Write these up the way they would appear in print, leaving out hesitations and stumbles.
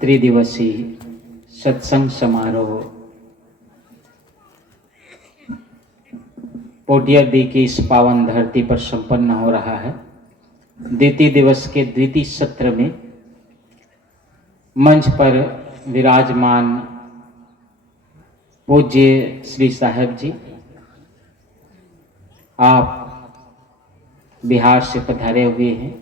त्रिदिवसीय सत्संग समारोह पोटियादी की इस पावन धरती पर संपन्न हो रहा है। द्वितीय दिवस के द्वितीय सत्र में मंच पर विराजमान पूज्य श्री साहेब जी, आप बिहार से पधारे हुए हैं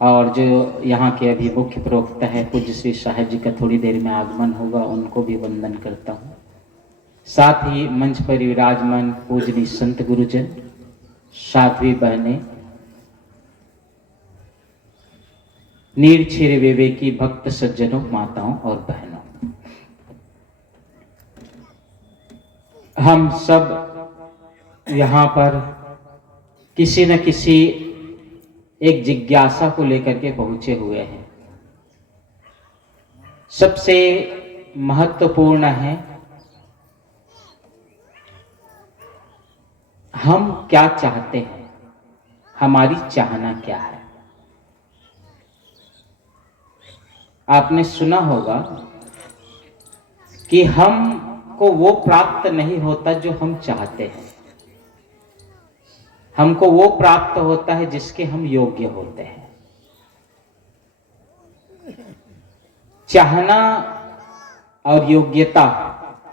और जो यहाँ के अभी मुख्य प्रवक्ता है पूज्य श्री साहेब जी का थोड़ी देर में आगमन होगा, उनको भी वंदन करता हूँ। साथ ही मंच पर विराजमान पूजनीय संत गुरुजन, साध्वी बहनें, नीरछिर विवेकी भक्त सज्जनों, माताओं और बहनों, हम सब यहाँ पर किसी न किसी एक जिज्ञासा को लेकर के पहुंचे हुए हैं। सबसे महत्वपूर्ण है हम क्या चाहते हैं, हमारी चाहना क्या है। आपने सुना होगा कि हमको वो प्राप्त नहीं होता जो हम चाहते हैं, हमको वो प्राप्त होता है जिसके हम योग्य होते हैं। चाहना और योग्यता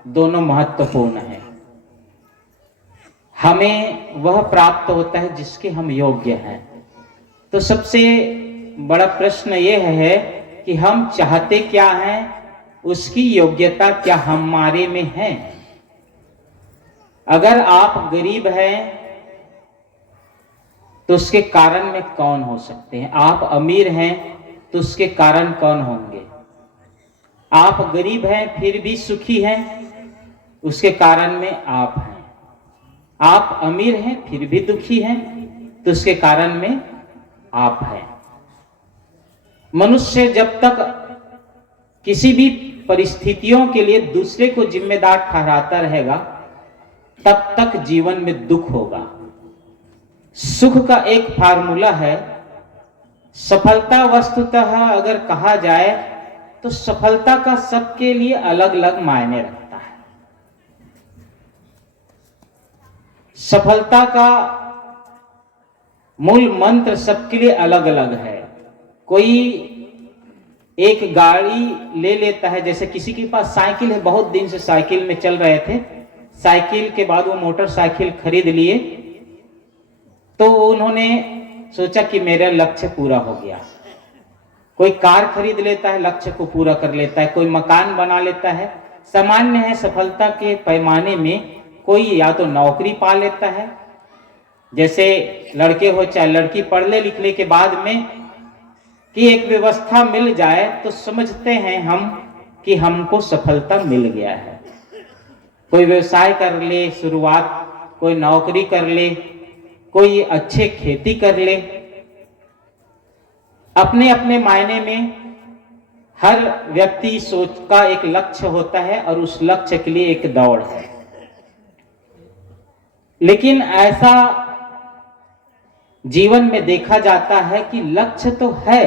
दोनों महत्वपूर्ण है। हमें वह प्राप्त होता है जिसके हम योग्य हैं। तो सबसे बड़ा प्रश्न यह है कि हम चाहते क्या हैं, उसकी योग्यता क्या हमारे में है। अगर आप गरीब हैं तो उसके कारण में कौन हो सकते हैं, आप अमीर हैं तो उसके कारण कौन होंगे। आप गरीब हैं फिर भी सुखी हैं, उसके कारण में आप हैं। आप अमीर हैं फिर भी दुखी हैं तो उसके कारण में आप हैं। मनुष्य जब तक किसी भी परिस्थितियों के लिए दूसरे को जिम्मेदार ठहराता रहेगा तब तक जीवन में दुख होगा। सुख का एक फार्मूला है, सफलता वस्तुतः अगर कहा जाए तो सफलता का सबके लिए अलग अलग मायने रखता है। सफलता का मूल मंत्र सबके लिए अलग अलग है। कोई एक गाड़ी ले लेता है, जैसे किसी के पास साइकिल है, बहुत दिन से साइकिल में चल रहे थे, साइकिल के बाद वो मोटरसाइकिल खरीद लिए तो उन्होंने सोचा कि मेरा लक्ष्य पूरा हो गया। कोई कार खरीद लेता है, लक्ष्य को पूरा कर लेता है। कोई मकान बना लेता है। सामान्य है सफलता के पैमाने में, कोई या तो नौकरी पा लेता है, जैसे लड़के हो चाहे लड़की, पढ़ने लिखने के बाद में कि एक व्यवस्था मिल जाए तो समझते हैं हम कि हमको सफलता मिल गया है। कोई व्यवसाय कर ले शुरुआत, कोई नौकरी कर ले, कोई अच्छे खेती कर ले। अपने अपने मायने में हर व्यक्ति सोच का एक लक्ष्य होता है और उस लक्ष्य के लिए एक दौड़ है। लेकिन ऐसा जीवन में देखा जाता है कि लक्ष्य तो है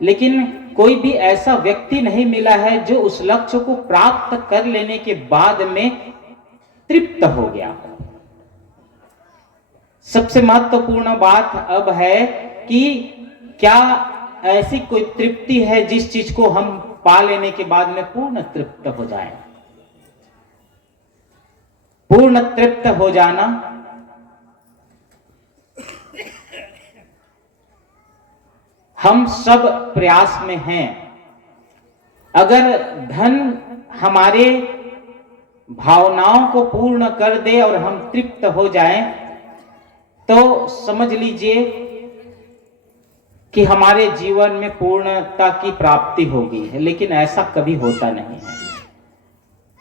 लेकिन कोई भी ऐसा व्यक्ति नहीं मिला है जो उस लक्ष्य को प्राप्त कर लेने के बाद में तृप्त हो गया। सबसे महत्वपूर्ण बात अब है कि क्या ऐसी कोई तृप्ति है जिस चीज को हम पा लेने के बाद में पूर्ण तृप्त हो जाए। पूर्ण तृप्त हो जाना हम सब प्रयास में हैं। अगर धन हमारे भावनाओं को पूर्ण कर दे और हम तृप्त हो जाएं तो समझ लीजिए कि हमारे जीवन में पूर्णता की प्राप्ति होगी, लेकिन ऐसा कभी होता नहीं है।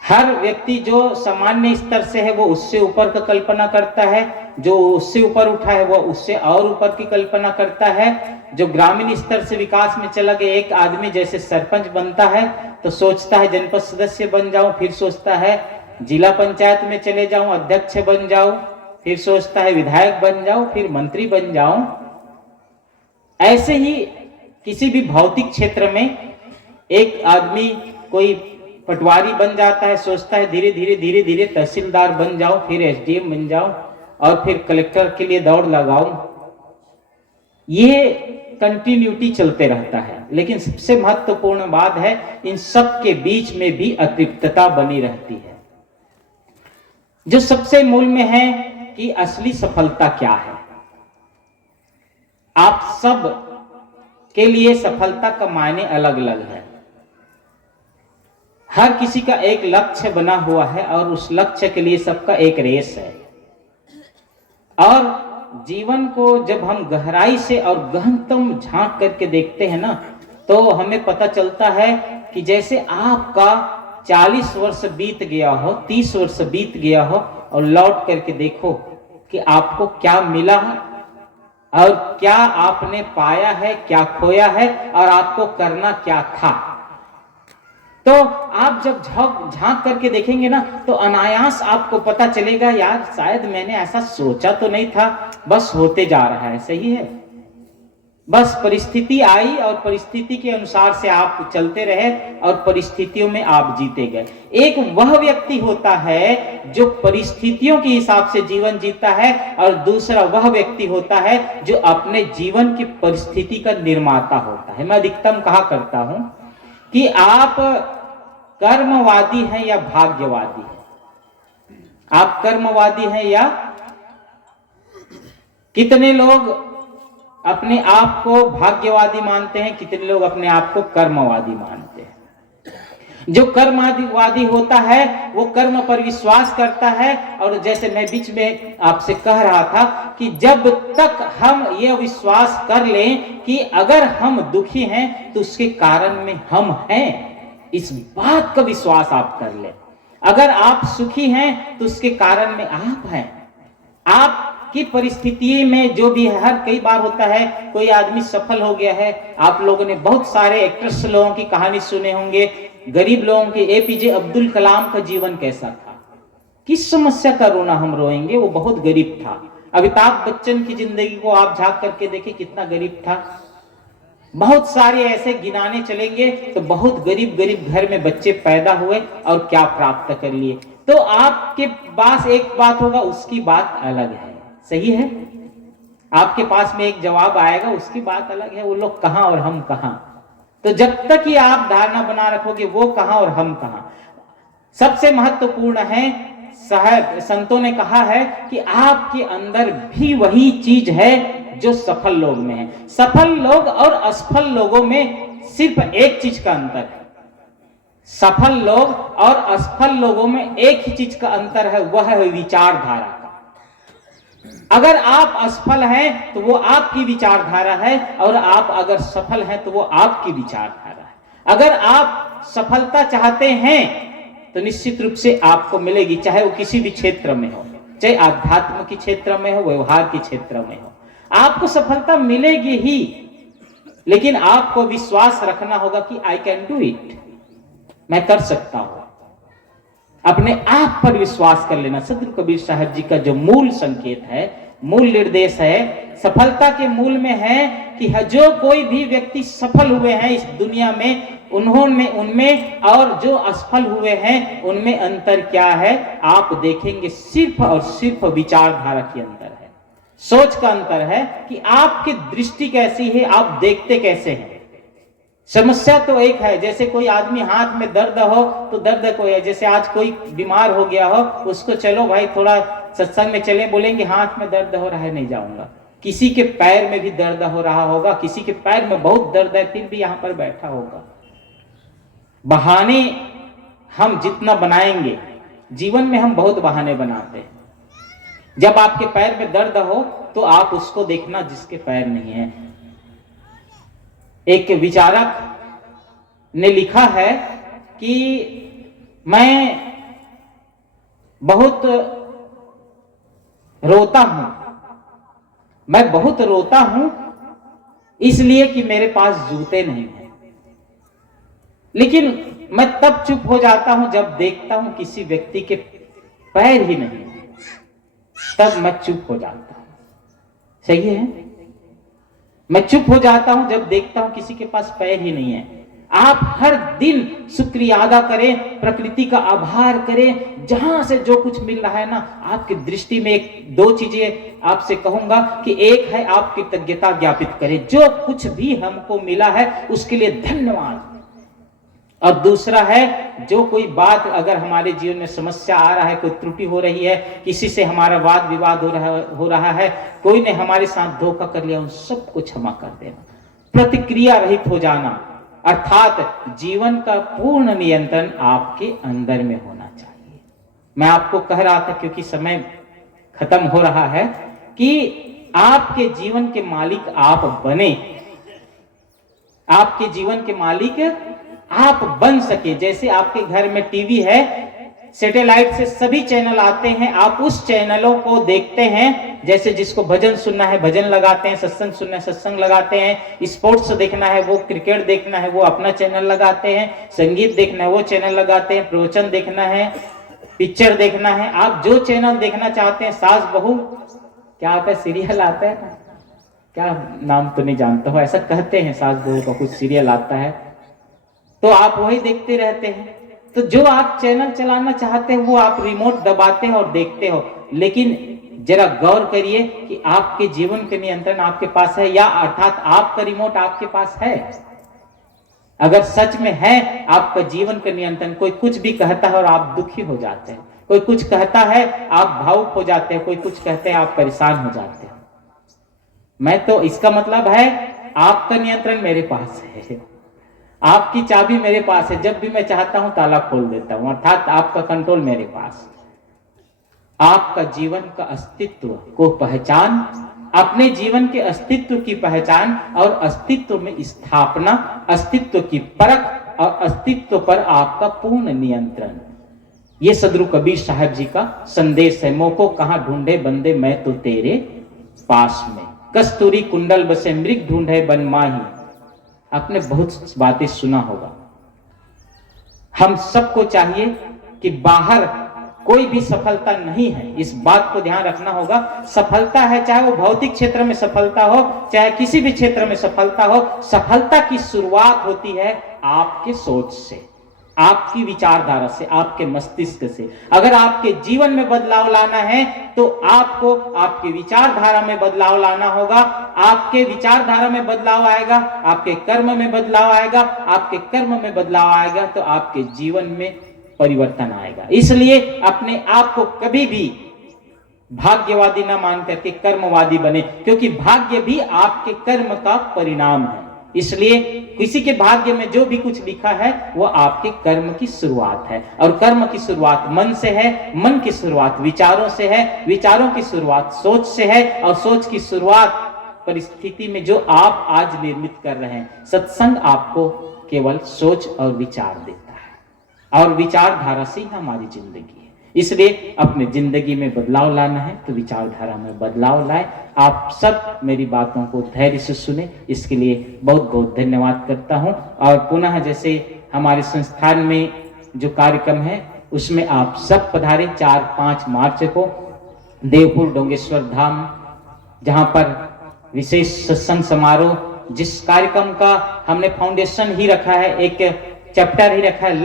हर व्यक्ति जो सामान्य स्तर से है वो उससे ऊपर का कल्पना करता है, जो उससे ऊपर उठा है वो उससे और ऊपर की कल्पना करता है। जो ग्रामीण स्तर से विकास में चला गया, एक आदमी जैसे सरपंच बनता है तो सोचता है जनपद सदस्य बन जाऊं, फिर सोचता है जिला पंचायत में चले जाऊं, अध्यक्ष बन जाऊं, फिर सोचता है विधायक बन जाऊं, फिर मंत्री बन जाऊं। ऐसे ही किसी भी भौतिक क्षेत्र में एक आदमी कोई पटवारी बन जाता है, सोचता है धीरे धीरे धीरे धीरे तहसीलदार बन जाओ, फिर एसडीएम बन जाओ और फिर कलेक्टर के लिए दौड़ लगाओ। ये कंटिन्यूटी चलते रहता है। लेकिन सबसे महत्वपूर्ण बात है, इन सब के बीच में भी अतृप्तता बनी रहती है। जो सबसे मूल में है कि असली सफलता क्या है। आप सब के लिए सफलता का मायने अलग अलग है। हर किसी का एक लक्ष्य बना हुआ है और उस लक्ष्य के लिए सबका एक रेस है। और जीवन को जब हम गहराई से और गहनतम झांक करके देखते हैं ना, तो हमें पता चलता है कि जैसे आपका 40 वर्ष बीत गया हो, 30 वर्ष बीत गया हो और लौट करके देखो कि आपको क्या मिला है और क्या आपने पाया है, क्या खोया है और आपको करना क्या था। तो आप जब झांक करके देखेंगे ना, तो अनायास आपको पता चलेगा, यार शायद मैंने ऐसा सोचा तो नहीं था, बस होते जा रहा है। सही है, बस परिस्थिति आई और परिस्थिति के अनुसार से आप चलते रहे और परिस्थितियों में आप जीते गए। एक वह व्यक्ति होता है जो परिस्थितियों के हिसाब से जीवन जीता है और दूसरा वह व्यक्ति होता है जो अपने जीवन की परिस्थिति का निर्माता होता है। मैं अधिकतम कहा करता हूं कि आप कर्मवादी हैं या भाग्यवादी हैं। आप कर्मवादी हैं या, कितने लोग अपने आप को भाग्यवादी मानते हैं, कितने लोग अपने आप को कर्मवादी मानते हैं। जो कर्मवादी होता है वो कर्म पर विश्वास करता है। और जैसे मैं बीच में आपसे कह रहा था कि जब तक हम ये विश्वास कर लें कि अगर हम दुखी हैं तो उसके कारण में हम हैं, इस बात का विश्वास आप कर लें। अगर आप सुखी हैं तो उसके कारण में आप हैं। आपकी परिस्थिति में जो भी है, हर कई बार होता है कोई आदमी सफल हो गया है। आप लोगों ने बहुत सारे एक्ट्रेस लोगों की कहानी सुने होंगे, गरीब लोगों के। एपीजे अब्दुल कलाम का जीवन कैसा था, किस समस्या का रोना हम रोएंगे, वो बहुत गरीब था। अमिताभ बच्चन की जिंदगी को आप झांक करके देखें, कितना गरीब था। बहुत सारे ऐसे गिनाने चलेंगे तो बहुत गरीब गरीब घर में बच्चे पैदा हुए और क्या प्राप्त कर लिए। तो आपके पास एक बात होगा, उसकी बात अलग है। सही है, आपके पास में एक जवाब आएगा, उसकी बात अलग है। वो लोग कहां और हम कहां। तो जब तक ही आप धारणा बना रखोगे वो कहां और हम कहां। सबसे महत्वपूर्ण है, संतों ने कहा है कि आपके अंदर भी वही चीज है जो सफल लोग में है। सफल लोग और असफल लोगों में सिर्फ एक चीज का अंतर है। सफल लोग और असफल लोगों में एक ही चीज का अंतर है, वह है विचारधारा का। अगर आप असफल हैं तो वो आपकी विचारधारा है, और आप अगर सफल हैं तो वो आपकी विचारधारा है। अगर आप सफलता चाहते हैं तो निश्चित रूप से आपको मिलेगी, चाहे वो किसी भी क्षेत्र में हो, चाहे आध्यात्म के क्षेत्र में हो, व्यवहार के क्षेत्र में हो, आपको सफलता मिलेगी ही। लेकिन आपको विश्वास रखना होगा कि आई कैन डू इट, मैं कर सकता हूं। अपने आप पर विश्वास कर लेना सदगुरु कबीर साहब जी का जो मूल संकेत है, मूल निर्देश है, सफलता के मूल में है कि जो कोई भी व्यक्ति सफल हुए हैं इस दुनिया में, उनमें और जो असफल हुए हैं उनमें अंतर क्या है, आप देखेंगे सिर्फ और सिर्फ विचारधारा के अंतर है, सोच का अंतर है कि आपकी दृष्टि कैसी है, आप देखते कैसे हैं। समस्या तो एक है, जैसे कोई आदमी हाथ में दर्द हो तो दर्द कोई है। जैसे आज कोई बीमार हो गया हो, उसको चलो भाई थोड़ा सत्संग में चले, बोलेंगे हाथ में दर्द हो रहा है, नहीं जाऊंगा। किसी के पैर में भी दर्द हो रहा होगा, किसी के पैर में बहुत दर्द है, फिर भी यहां पर बैठा होगा। बहाने हम जितना बनाएंगे, जीवन में हम बहुत बहाने बनाते हैं। जब आपके पैर में दर्द हो तो आप उसको देखना जिसके पैर नहीं है। एक विचारक ने लिखा है कि मैं बहुत रोता हूं, मैं बहुत रोता हूं इसलिए कि मेरे पास जूते नहीं हैं। लेकिन मैं तब चुप हो जाता हूं जब देखता हूं किसी व्यक्ति के पैर ही नहीं है, तब मैं चुप हो जाता हूं। सही है, मैं चुप हो जाता हूं जब देखता हूं किसी के पास पैर ही नहीं है। आप हर दिन शुक्रिया अदा करें, प्रकृति का आभार करें, जहां से जो कुछ मिल रहा है ना, आपकी दृष्टि में एक दो चीजें आपसे कहूंगा कि एक है आप कृतज्ञता ज्ञापित करें, जो कुछ भी हमको मिला है उसके लिए धन्यवाद। और दूसरा है, जो कोई बात अगर हमारे जीवन में समस्या आ रहा है, कोई त्रुटि हो रही है, किसी से हमारा वाद विवाद हो रहा है, कोई ने हमारे साथ धोखा कर लिया, उन सबको क्षमा कर देना, प्रतिक्रिया रहित हो जाना, अर्थात जीवन का पूर्ण नियंत्रण आपके अंदर में होना चाहिए। मैं आपको कह रहा था, क्योंकि समय खत्म हो रहा है, कि आपके जीवन के मालिक आप बने, आपके जीवन के मालिक आप बन सके। जैसे आपके घर में टीवी है, सैटेलाइट से सभी चैनल आते हैं, आप उस चैनलों को देखते हैं। जैसे जिसको भजन सुनना है भजन लगाते हैं, सत्संग सुनना है सत्संग लगाते हैं, स्पोर्ट्स देखना है वो, क्रिकेट देखना है वो अपना चैनल लगाते हैं, संगीत देखना है वो चैनल लगाते हैं, प्रवचन देखना है, पिक्चर देखना है, आप जो चैनल देखना चाहते हैं, सास बहू क्या आता है, सीरियल आता है ना, क्या नाम तो नहीं जानता हो, ऐसा कहते हैं, सास बहू का कुछ सीरियल आता है, तो आप वही देखते रहते हैं। तो जो आप चैनल चलाना चाहते हैं वो आप रिमोट दबाते हैं और देखते हो। लेकिन जरा गौर करिए कि आपके जीवन के नियंत्रण आपके पास है, या अर्थात आपका रिमोट आपके पास है। अगर सच में है आपका जीवन का नियंत्रण, कोई कुछ भी कहता है और आप दुखी हो जाते हैं, कोई कुछ कहता है आप भावुक हो जाते हैं, कोई कुछ कहते हैं आप परेशान हो जाते हैं, मैं तो इसका मतलब है आपका नियंत्रण मेरे पास है, आपकी चाबी मेरे पास है, जब भी मैं चाहता हूं ताला खोल देता हूं, अर्थात आपका कंट्रोल मेरे पास। आपका जीवन का अस्तित्व को पहचान, अपने जीवन के अस्तित्व की पहचान और अस्तित्व में स्थापना, अस्तित्व की परख और अस्तित्व पर आपका पूर्ण नियंत्रण, ये सदगुरु कबीर साहब जी का संदेश है। मोको कहां ढूंढे बंदे मैं तो तेरे पास में, कस्तूरी कुंडल बसे मृग ढूंढे बन माही। आपने बहुत बातें सुना होगा। हम सबको चाहिए कि बाहर कोई भी सफलता नहीं है, इस बात को ध्यान रखना होगा। सफलता है, चाहे वो भौतिक क्षेत्र में सफलता हो, चाहे किसी भी क्षेत्र में सफलता हो, सफलता की शुरुआत होती है आपके सोच से, आपकी विचारधारा से, आपके मस्तिष्क से। अगर आपके जीवन में बदलाव लाना है तो आपको आपके विचारधारा में बदलाव लाना होगा। आपके विचारधारा में बदलाव आएगा, आपके कर्म में बदलाव आएगा, आपके कर्म में बदलाव आएगा तो आपके जीवन में परिवर्तन आएगा। इसलिए अपने आप को कभी भी भाग्यवादी ना मान करके कर्मवादी बने, क्योंकि भाग्य भी आपके कर्म का परिणाम है। इसलिए किसी के भाग्य में जो भी कुछ लिखा है वो आपके कर्म की शुरुआत है, और कर्म की शुरुआत मन से है, मन की शुरुआत विचारों से है, विचारों की शुरुआत सोच से है, और सोच की शुरुआत परिस्थिति में जो आप आज निर्मित कर रहे हैं। सत्संग आपको केवल सोच और विचार देता है, और विचारधारा से ही हमारी जिंदगी है। इसलिए अपने जिंदगी में बदलाव लाना है तो विचारधारा में बदलाव लाए। आप सब मेरी बातों को धैर्य से सुने, इसके लिए बहुत बहुत धन्यवाद करता हूं। और पुनः जैसे हमारे संस्थान में जो कार्यक्रम है उसमें आप सब पधारे। 4-5 मार्च को देवपुर डोंगेश्वर धाम, जहां पर विशेष सत्संग समारोह, जिस कार्यक्रम का हमने फाउंडेशन ही रखा है, एक चैप्टर ही रखा है,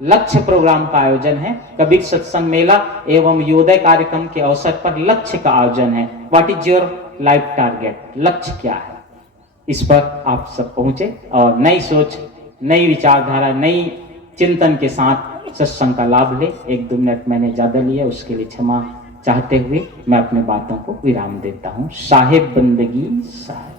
लक्ष्य प्रोग्राम का आयोजन है। कबीर सत्संग मेला एवं योदय कार्यक्रम के अवसर पर लक्ष्य का आयोजन है। What is your life target, लक्ष्य क्या है, इस पर आप सब पहुंचे और नई सोच, नई विचारधारा, नई चिंतन के साथ सत्संग का लाभ ले। 1-2 मिनट मैंने ज्यादा लिया, उसके लिए क्षमा चाहते हुए मैं अपने बातों को विराम देता हूं। साहेब बंदगी साहेब।